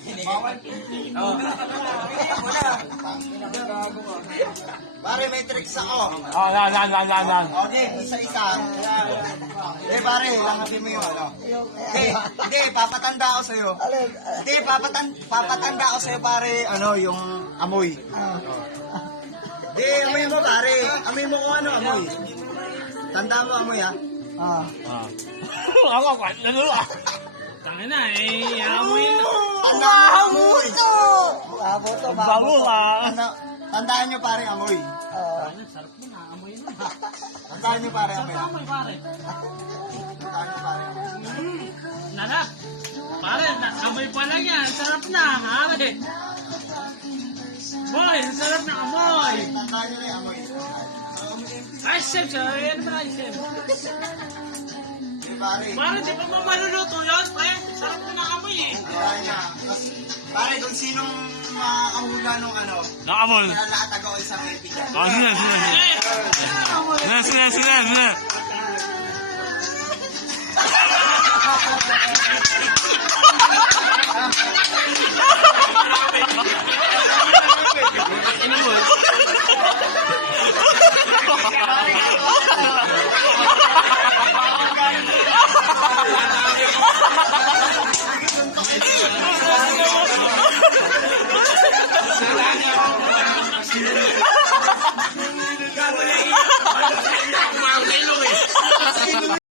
Oh. Pare, may tricks ako. Yan. Okay, isa-isa. Pare, langapin mo yung ano. Hindi, papatanda ako sa'yo. Hindi, papatanda ako sa'yo, pare, ano, yung amoy. Hindi, amoy mo, pare. Amoy mo kung ano, amoy. Tanda mo, amoy, ha? Ako, lalo. Tangin na, amoy na. Tanda mo, amoy. Bago ka. Tandaan nyo, pare, amoy. Sarap mo na, amoy na. Tandaan nyo, pare, amoy. Amoy, pare. Tandaan nyo, pare, amoy. Narap. Pare, amoy pa lang yan. Sarap na, pare. Boy, sarap na amoy. Tandaan nyo na yung amoy. Ay, Shem, sorry. Ano ba, Shem? Pare. Pare, di pa mo maluluto yun, pre. Sarap na amoy eh. Pare, kung sinong makakahula nung ano, Nakamoy. nalatag ako isang epic. Sige.